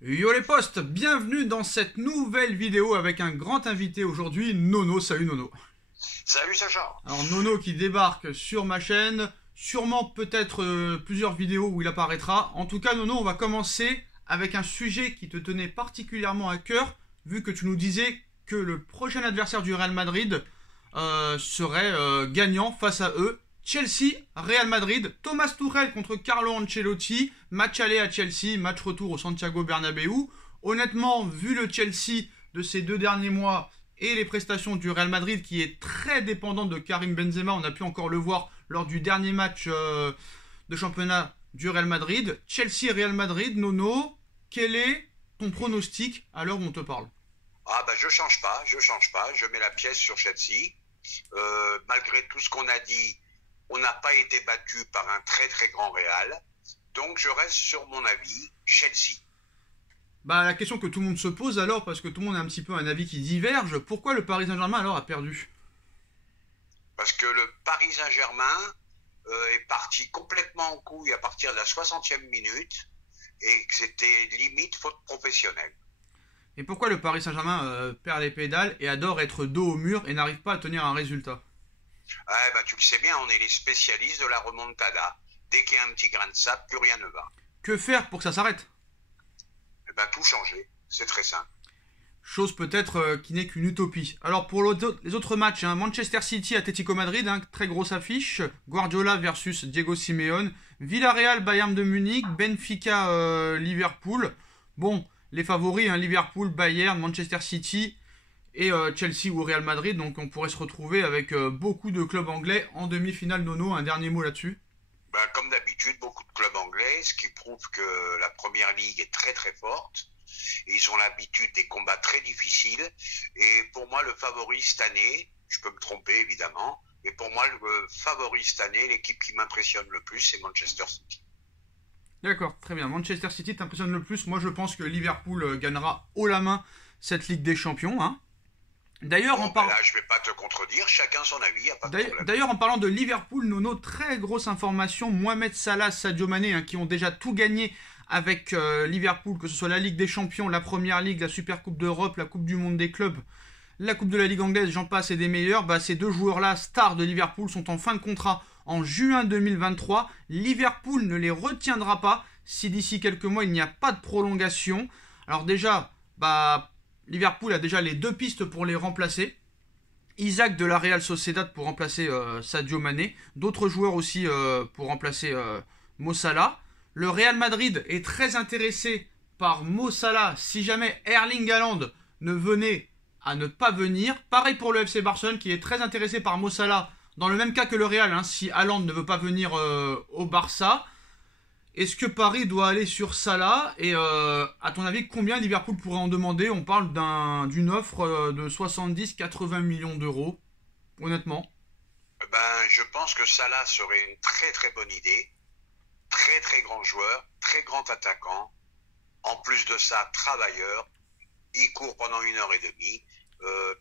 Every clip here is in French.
Yo les postes, bienvenue dans cette nouvelle vidéo avec un grand invité aujourd'hui, Nono. Salut Nono. Salut Sacha. Alors Nono qui débarque sur ma chaîne, sûrement peut-être plusieurs vidéos où il apparaîtra. En tout cas Nono, on va commencer avec un sujet qui te tenait particulièrement à cœur, vu que tu nous disais que le prochain adversaire du Real Madrid serait gagnant face à eux. Chelsea, Real Madrid, Thomas Tuchel contre Carlo Ancelotti, match aller à Chelsea, match retour au Santiago Bernabéu. Honnêtement, vu le Chelsea de ces 2 derniers mois et les prestations du Real Madrid qui est très dépendante de Karim Benzema, on a pu encore le voir lors du dernier match de championnat du Real Madrid. Chelsea-Real Madrid, Nono, quel est ton pronostic à l'heure où on te parle? Ah bah je change pas, je mets la pièce sur Chelsea. Malgré tout ce qu'on a dit, on n'a pas été battu par un très très grand Real. Donc je reste sur mon avis, Chelsea. Bah la question que tout le monde se pose alors, parce que tout le monde a un petit peu un avis qui diverge, pourquoi le Paris Saint-Germain alors a perdu? Parce que le Paris Saint-Germain est parti complètement en couille à partir de la 60e minute et que c'était limite faute professionnelle. Et pourquoi le Paris Saint-Germain perd les pédales et adore être dos au mur et n'arrive pas à tenir un résultat? Ah bah tu le sais bien, on est les spécialistes de la remontada. Dès qu'il y a un petit grain de sable, plus rien ne va. Que faire pour que ça s'arrête? Eh ben tout changer, c'est très simple. Chose peut-être qui n'est qu'une utopie. Alors pour les autres matchs, hein, Manchester City, Atlético Madrid, hein, très grosse affiche. Guardiola versus Diego Simeone. Villarreal, Bayern de Munich. Benfica, Liverpool. Bon, les favoris, hein, Liverpool, Bayern, Manchester City et Chelsea ou Real Madrid. Donc on pourrait se retrouver avec beaucoup de clubs anglais en demi-finale. Nono, un dernier mot là-dessus? Ben, comme d'habitude, beaucoup de clubs anglais, ce qui prouve que la première ligue est très très forte. Et ils ont l'habitude des combats très difficiles. Et pour moi, le favori cette année, je peux me tromper évidemment, mais pour moi, le favori cette année, l'équipe qui m'impressionne le plus, c'est Manchester City. D'accord, très bien. Manchester City t'impressionne le plus. Moi je pense que Liverpool gagnera haut la main cette Ligue des Champions, hein. D'ailleurs, Bon, ben là, je vais pas te contredire, chacun son avis, y a pas de problème. D'ailleurs, en parlant de Liverpool, Nono, très grosse information, Mohamed Salah, Sadio Mané, hein, qui ont déjà tout gagné avec Liverpool, que ce soit la Ligue des Champions, la Première Ligue, la Super Coupe d'Europe, la Coupe du Monde des clubs, la Coupe de la Ligue anglaise, j'en passe et des meilleurs. Bah, ces deux joueurs-là, stars de Liverpool, sont en fin de contrat en juin 2023. Liverpool ne les retiendra pas si d'ici quelques mois il n'y a pas de prolongation. Alors déjà, bah, Liverpool a déjà les deux pistes pour les remplacer. Isaac de la Real Sociedad pour remplacer Sadio Mané. D'autres joueurs aussi pour remplacer Mo Salah. Le Real Madrid est très intéressé par Mo Salah si jamais Erling Haaland ne venait à ne pas venir. Pareil pour le FC Barcelone qui est très intéressé par Mo Salah dans le même cas que le Real, hein, si Haaland ne veut pas venir au Barça. Est-ce que Paris doit aller sur Salah? Et à ton avis, combien Liverpool pourrait en demander? On parle d'une offre de 70-80 millions d'euros, honnêtement. Ben, je pense que Salah serait une très très bonne idée. Très très grand joueur, très grand attaquant. En plus de ça, travailleur. Il court pendant 1 heure et demie.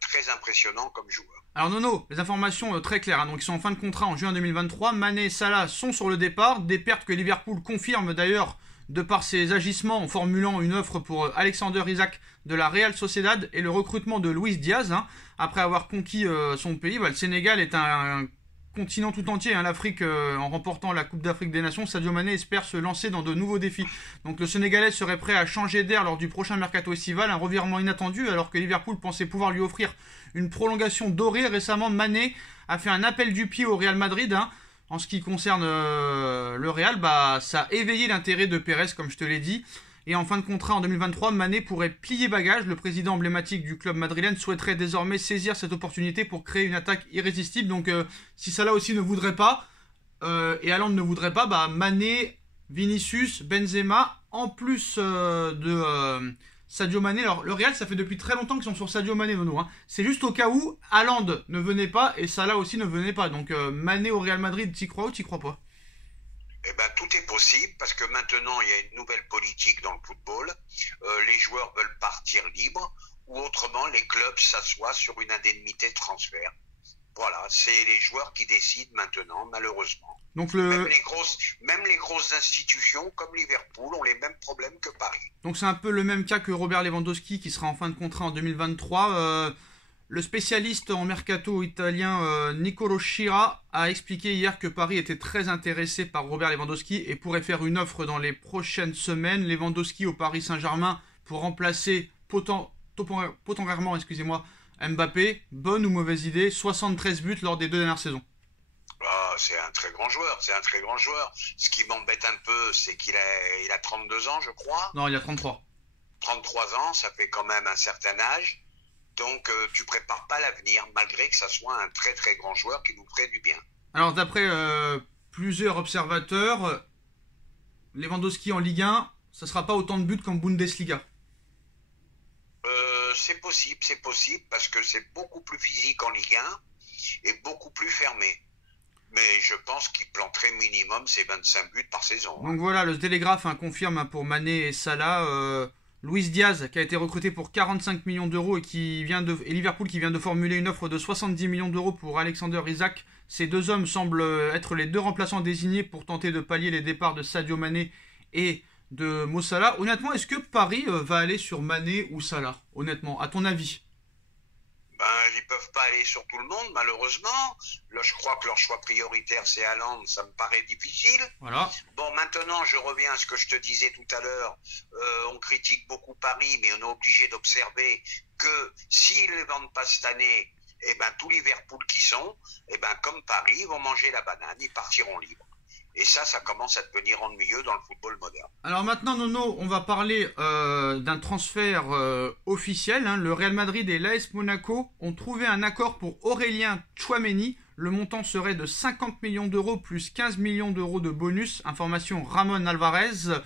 Très impressionnant comme joueur. Alors Nono, les informations très claires, hein. Donc ils sont en fin de contrat en juin 2023. Mané et Salah sont sur le départ. Des pertes que Liverpool confirme d'ailleurs de par ses agissements en formulant une offre pour Alexander Isak de la Real Sociedad et le recrutement de Luis Diaz, hein. Après avoir conquis son pays, bah, le Sénégal est un continent tout entier, hein, l'Afrique, en remportant la Coupe d'Afrique des Nations. Sadio Mané espère se lancer dans de nouveaux défis. Donc le Sénégalais serait prêt à changer d'air lors du prochain mercato estival, un revirement inattendu alors que Liverpool pensait pouvoir lui offrir une prolongation dorée. Récemment, Mané a fait un appel du pied au Real Madrid, hein. En ce qui concerne le Real, bah, ça a éveillé l'intérêt de Pérez, comme je te l'ai dit. Et en fin de contrat en 2023, Mané pourrait plier bagage. Le président emblématique du club madrilène souhaiterait désormais saisir cette opportunité pour créer une attaque irrésistible. Donc si Salah aussi ne voudrait pas, et Haaland ne voudrait pas, bah, Mané, Vinicius, Benzema, en plus de Sadio Mané. Alors le Real, ça fait depuis très longtemps qu'ils sont sur Sadio Mané, Nono, hein. C'est juste au cas où Haaland ne venait pas et Salah aussi ne venait pas. Donc Mané au Real Madrid, t'y crois ou t'y crois pas? Eh ben, tout est possible parce que maintenant il y a une nouvelle politique dans le football. Les joueurs veulent partir libres ou autrement les clubs s'assoient sur une indemnité de transfert. Voilà, c'est les joueurs qui décident maintenant, malheureusement. Donc même les grosses institutions comme Liverpool ont les mêmes problèmes que Paris. Donc c'est un peu le même cas que Robert Lewandowski qui sera en fin de contrat en 2023. Le spécialiste en mercato italien Nicolo Schira a expliqué hier que Paris était très intéressé par Robert Lewandowski et pourrait faire une offre dans les prochaines semaines. Lewandowski au Paris Saint-Germain pour remplacer potentiellement Mbappé. Bonne ou mauvaise idée? 73 buts lors des 2 dernières saisons. Ah, c'est un très grand joueur, Ce qui m'embête un peu, c'est qu'il a 32 ans, je crois. Non, il a 33. 33 ans, ça fait quand même un certain âge. Donc, tu prépares pas l'avenir, malgré que ça soit un très très grand joueur qui nous ferait du bien. Alors, d'après plusieurs observateurs, Lewandowski en Ligue 1, ça sera pas autant de buts qu'en Bundesliga. C'est possible, parce que c'est beaucoup plus physique en Ligue 1 et beaucoup plus fermé. Mais je pense qu'il planterait minimum ses 25 buts par saison. Donc voilà, le Télégraphe confirme pour Mané et Salah. Luis Diaz qui a été recruté pour 45 millions d'euros et Liverpool qui vient de formuler une offre de 70 millions d'euros pour Alexander Isak. Ces deux hommes semblent être les deux remplaçants désignés pour tenter de pallier les départs de Sadio Mané et de Mo Salah. Honnêtement, est-ce que Paris va aller sur Mané ou Salah? Honnêtement, à ton avis? Ils peuvent pas aller sur tout le monde, malheureusement. Là, je crois que leur choix prioritaire, c'est Haaland. Ça me paraît difficile. Voilà. Bon, maintenant, je reviens à ce que je te disais tout à l'heure. On critique beaucoup Paris, mais on est obligé d'observer que s'ils ne vendent pas cette année, tout Liverpool qui sont, comme Paris, ils vont manger la banane, ils partiront libres. Et ça commence à devenir ennuyeux dans le football moderne. Alors maintenant, Nono, on va parler d'un transfert officiel. Le Real Madrid et l'AS Monaco ont trouvé un accord pour Aurélien Tchouaméni. Le montant serait de 50 millions d'euros plus 15 millions d'euros de bonus. Information Ramon Alvarez.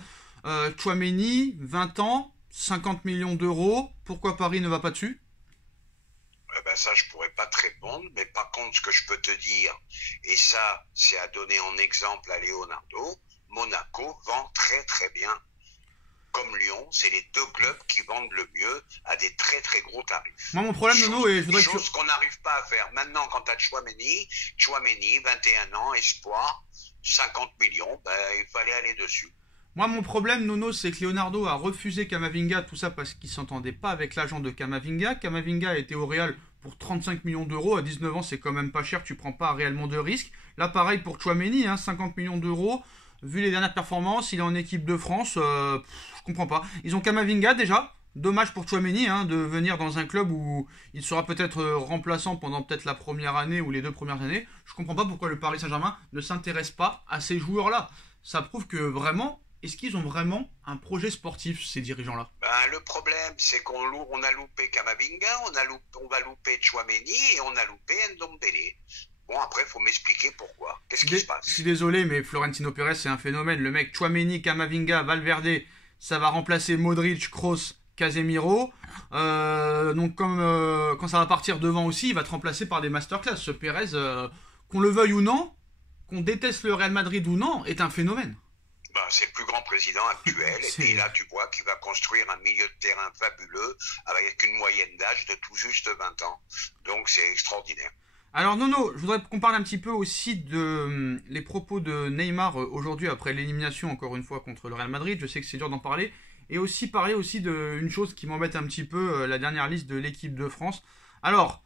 Tchouaméni, 20 ans, 50 millions d'euros. Pourquoi Paris ne va pas dessus? Ça, je pourrais pas te répondre, mais par contre, ce que je peux te dire, et ça, c'est à donner en exemple à Leonardo, Monaco vend très très bien. Comme Lyon, c'est les deux clubs qui vendent le mieux à des très très gros tarifs. Moi, mon problème, Nono, et je voudrais chose qu'on n'arrive pas à faire. Maintenant, quand tu as Tchouaméni, 21 ans, espoir, 50 millions, il fallait aller dessus. Moi, mon problème, Nono, c'est que Leonardo a refusé Camavinga, tout ça parce qu'il s'entendait pas avec l'agent de Camavinga. Camavinga a été au Real pour 35 millions d'euros. À 19 ans, c'est quand même pas cher, tu prends pas réellement de risques. Là, pareil pour Tchouaméni, 50 millions d'euros. Vu les dernières performances, il est en équipe de France. Je comprends pas. Ils ont Camavinga déjà. Dommage pour Tchouaméni de venir dans un club où il sera peut-être remplaçant pendant peut-être la première année ou les 2 premières années. Je comprends pas pourquoi le Paris Saint-Germain ne s'intéresse pas à ces joueurs-là. Ça prouve que vraiment... Est-ce qu'ils ont vraiment un projet sportif, ces dirigeants-là? Le problème, c'est qu'on a loupé Camavinga, on va louper Tchouaméni et on a loupé Ndombele. Bon, après, il faut m'expliquer pourquoi. Qu'est-ce qui se passe? Je suis désolé, mais Florentino Pérez, c'est un phénomène. Le mec, Tchouaméni, Camavinga, Valverde, ça va remplacer Modric, Kroos, Casemiro. Donc, quand ça va partir devant aussi, il va te remplacer par des masterclass. Ce Pérez, qu'on le veuille ou non, qu'on déteste le Real Madrid ou non, est un phénomène. C'est le plus grand président actuel. Et là, tu vois qu'il va construire un milieu de terrain fabuleux avec une moyenne d'âge de tout juste 20 ans. Donc, c'est extraordinaire. Alors, Nono, je voudrais qu'on parle un petit peu aussi de les propos de Neymar aujourd'hui après l'élimination, encore une fois, contre le Real Madrid. Je sais que c'est dur d'en parler. Et aussi parler aussi d'une chose qui m'embête un petit peu, la dernière liste de l'équipe de France. Alors,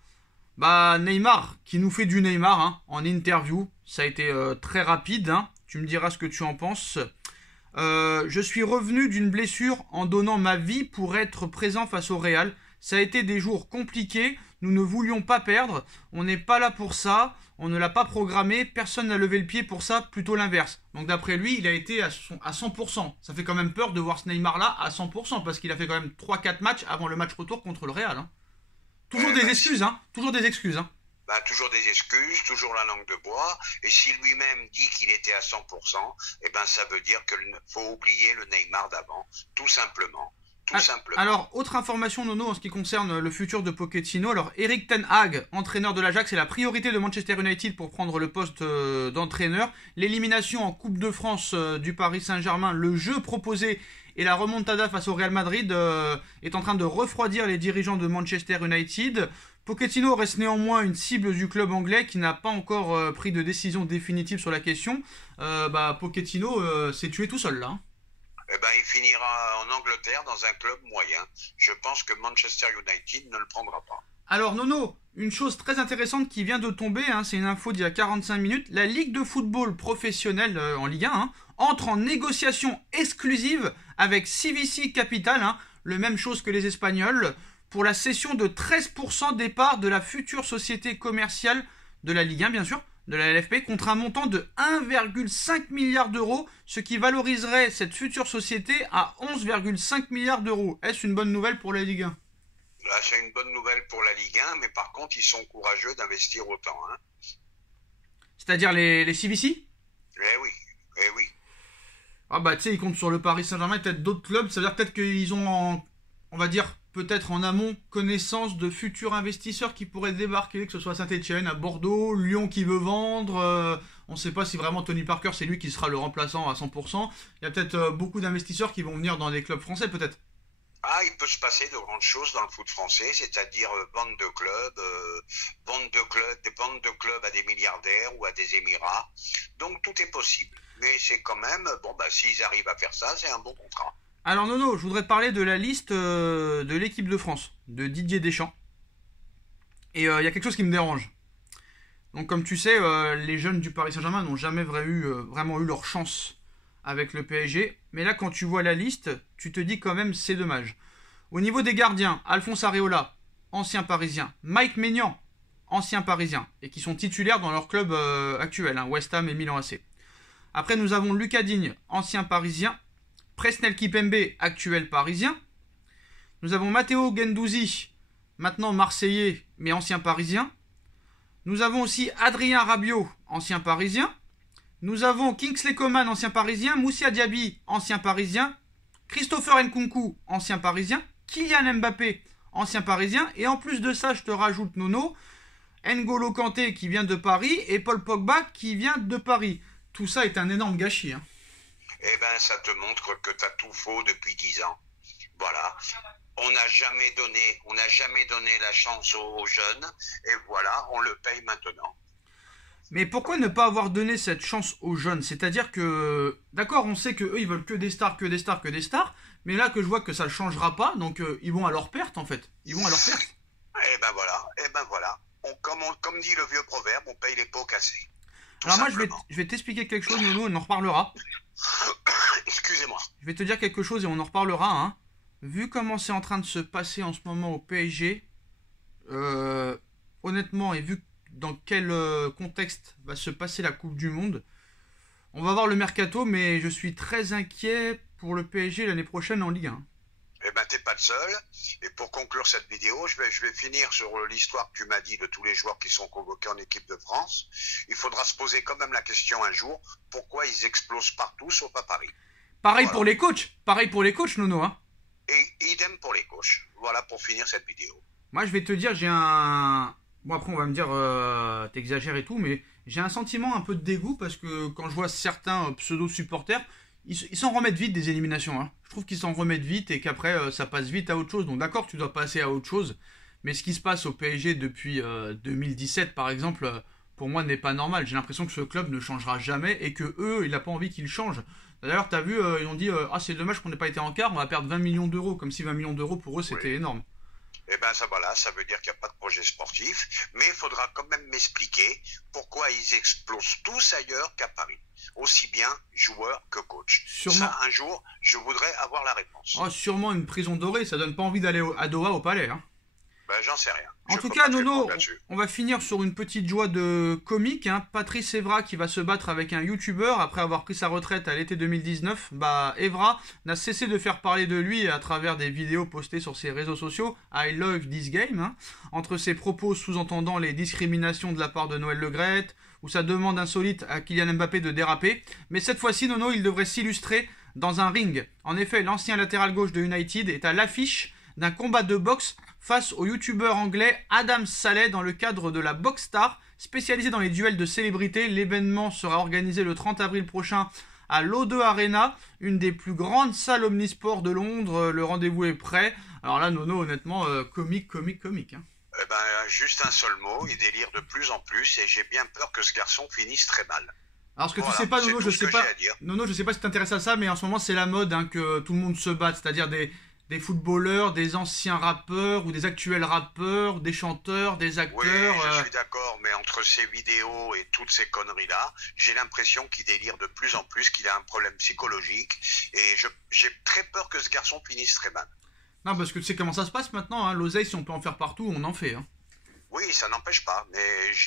Neymar, qui nous fait du Neymar en interview. Ça a été très rapide. Tu me diras ce que tu en penses. Je suis revenu d'une blessure en donnant ma vie pour être présent face au Real. Ça a été des jours compliqués. Nous ne voulions pas perdre. On n'est pas là pour ça. On ne l'a pas programmé. Personne n'a levé le pied pour ça. Plutôt l'inverse. Donc d'après lui, il a été à 100%. Ça fait quand même peur de voir ce Neymar-là à 100%. Parce qu'il a fait quand même 3-4 matchs avant le match retour contre le Real. Toujours des excuses. Toujours des excuses. Toujours des excuses, toujours la langue de bois. Et si lui-même dit qu'il était à 100%, ça veut dire qu'il faut oublier le Neymar d'avant. Tout simplement. Alors, autre information, Nono, en ce qui concerne le futur de Pochettino. Alors, Erik ten Hag, entraîneur de l'Ajax, c'est la priorité de Manchester United pour prendre le poste d'entraîneur. L'élimination en Coupe de France du Paris Saint-Germain, le jeu proposé Et la remontada face au Real Madrid est en train de refroidir les dirigeants de Manchester United. Pochettino reste néanmoins une cible du club anglais qui n'a pas encore pris de décision définitive sur la question. Pochettino s'est tué tout seul là. Eh ben, il finira en Angleterre dans un club moyen. Je pense que Manchester United ne le prendra pas. Alors Nono, une chose très intéressante qui vient de tomber, c'est une info d'il y a 45 minutes, la Ligue de football professionnel en Ligue 1 entre en négociation exclusive avec CVC Capital, le même chose que les Espagnols, pour la cession de 13% des parts de la future société commerciale de la Ligue 1 bien sûr, de la LFP, contre un montant de 1,5 milliard d'euros, ce qui valoriserait cette future société à 11,5 milliards d'euros. Est-ce une bonne nouvelle pour la Ligue 1 ? Là, c'est une bonne nouvelle pour la Ligue 1, mais par contre, ils sont courageux d'investir autant. C'est-à-dire les CVC ? Eh oui, eh oui. Ah bah tu sais, ils comptent sur le Paris Saint-Germain et peut-être d'autres clubs. Ça veut dire peut-être qu'ils ont, on va dire, peut-être en amont, connaissance de futurs investisseurs qui pourraient débarquer, que ce soit à Saint-Etienne, à Bordeaux, Lyon qui veut vendre. On ne sait pas si vraiment Tony Parker, c'est lui qui sera le remplaçant à 100%. Il y a peut-être beaucoup d'investisseurs qui vont venir dans des clubs français, peut-être. Ah, il peut se passer de grandes choses dans le foot français, c'est-à-dire vente de clubs, des ventes de clubs à des milliardaires ou à des émirats. Donc tout est possible. Mais c'est quand même, s'ils arrivent à faire ça, c'est un bon contrat. Alors Nono, je voudrais parler de la liste de l'équipe de France, de Didier Deschamps. Et il y a quelque chose qui me dérange. Donc comme tu sais, les jeunes du Paris Saint-Germain n'ont jamais vraiment eu leur chance avec le PSG. Mais là, quand tu vois la liste, tu te dis quand même c'est dommage. Au niveau des gardiens, Alphonse Areola, ancien parisien. Mike Maignan, ancien parisien. Et qui sont titulaires dans leur club actuel, West Ham et Milan AC. Après, nous avons Lucas Digne, ancien parisien. Presnel Kipembe, actuel parisien. Nous avons Matteo Guendouzi, maintenant marseillais, mais ancien parisien. Nous avons aussi Adrien Rabiot, ancien parisien. Nous avons Kingsley Coman, ancien parisien. Moussa Diaby, ancien parisien. Christopher Nkunku, ancien parisien. Kylian Mbappé, ancien parisien. Et en plus de ça, je te rajoute Nono, N'Golo Kanté qui vient de Paris et Paul Pogba qui vient de Paris. Tout ça est un énorme gâchis. Eh ben, ça te montre que tu as tout faux depuis 10 ans. Voilà. On n'a jamais donné la chance aux jeunes. Et voilà, on le paye maintenant. Mais pourquoi ne pas avoir donné cette chance aux jeunes ? C'est-à-dire que, d'accord, on sait qu'eux, ils veulent que des stars, mais là que je vois que ça ne changera pas, donc ils vont à leur perte, en fait. Ils vont à leur perte. Eh ben voilà. Comme dit le vieux proverbe, on paye les pots cassés. Alors moi, je vais t'expliquer quelque chose, Nono, on en reparlera. Excusez-moi. Je vais te dire quelque chose et on en reparlera. Vu comment c'est en train de se passer en ce moment au PSG, honnêtement, et vu dans quel contexte va se passer la Coupe du Monde, on va voir le mercato, mais je suis très inquiet pour le PSG l'année prochaine en Ligue 1. Eh ben, t'es pas le seul. Et pour conclure cette vidéo, je vais finir sur l'histoire que tu m'as dit de tous les joueurs qui sont convoqués en équipe de France. Il faudra se poser quand même la question un jour, pourquoi ils explosent partout sauf à Paris. Pareil pour les coachs, Nono. Et idem pour les coachs. Voilà pour finir cette vidéo. Moi, je vais te dire, j'ai un... Bon, après, on va me dire, t'exagères et tout, mais j'ai un sentiment un peu de dégoût parce que quand je vois certains pseudo-supporters, ils s'en remettent vite des éliminations. Je trouve qu'ils s'en remettent vite et qu'après, ça passe vite à autre chose. Donc d'accord, tu dois passer à autre chose. Mais ce qui se passe au PSG depuis 2017, par exemple, pour moi, n'est pas normal. J'ai l'impression que ce club ne changera jamais et que eux, il n'a pas envie qu'ils changent. D'ailleurs, tu as vu, ils ont dit « Ah, c'est dommage qu'on n'ait pas été en quart, on va perdre 20 millions d'euros. » Comme si 20 millions d'euros, pour eux, c'était énorme. Eh ben ça veut dire qu'il n'y a pas de projet sportif, mais il faudra quand même m'expliquer pourquoi ils explosent tous ailleurs qu'à Paris, aussi bien joueurs que coach. Sûrement. Ça, un jour, je voudrais avoir la réponse. Oh, sûrement une prison dorée, ça donne pas envie d'aller à Doha au palais. Ben, j'en sais rien. En tout cas, Nono, on va finir sur une petite joie de comique. Patrice Evra qui va se battre avec un YouTuber après avoir pris sa retraite à l'été 2019. Evra n'a cessé de faire parler de lui à travers des vidéos postées sur ses réseaux sociaux. I love this game. Entre ses propos sous-entendant les discriminations de la part de Noël Le Graët ou sa demande insolite à Kylian Mbappé de déraper. Mais cette fois-ci, Nono, il devrait s'illustrer dans un ring. En effet, l'ancien latéral gauche de United est à l'affiche d'un combat de boxe face au youtubeur anglais Adam Saleh dans le cadre de la Box Star, spécialisée dans les duels de célébrités. L'événement sera organisé le 30 avril prochain à l'O2 Arena, une des plus grandes salles omnisports de Londres. Le rendez-vous est prêt. Alors là, Nono, honnêtement, comique. Hein. Eh ben, juste un seul mot, il délire de plus en plus et j'ai bien peur que ce garçon finisse très mal. Alors ce que Voilà, tu sais pas, c'est Nono, tout je ce sais que pas. j'ai à dire. Nono, je sais pas si t'intéresses à ça, mais en ce moment c'est la mode hein, que tout le monde se batte, c'est-à-dire des footballeurs, des anciens rappeurs ou des actuels rappeurs, des chanteurs, des Oui, acteurs. je suis d'accord, mais entre ces vidéos et toutes ces conneries-là, j'ai l'impression qu'il délire de plus en plus, qu'il a un problème psychologique et j'ai très peur que ce garçon finisse très mal. Non, parce que tu sais comment ça se passe maintenant, hein. L'oseille, si on peut en faire partout, on en fait. Hein. Oui, ça n'empêche pas, mais je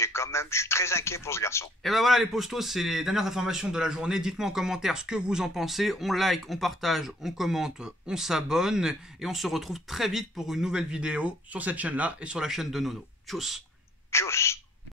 suis très inquiet pour ce garçon. Et ben voilà les postos, c'est les dernières informations de la journée. Dites-moi en commentaire ce que vous en pensez. On like, on partage, on commente, on s'abonne. Et on se retrouve très vite pour une nouvelle vidéo sur cette chaîne-là et sur la chaîne de Nono. Tchuss. Tchuss.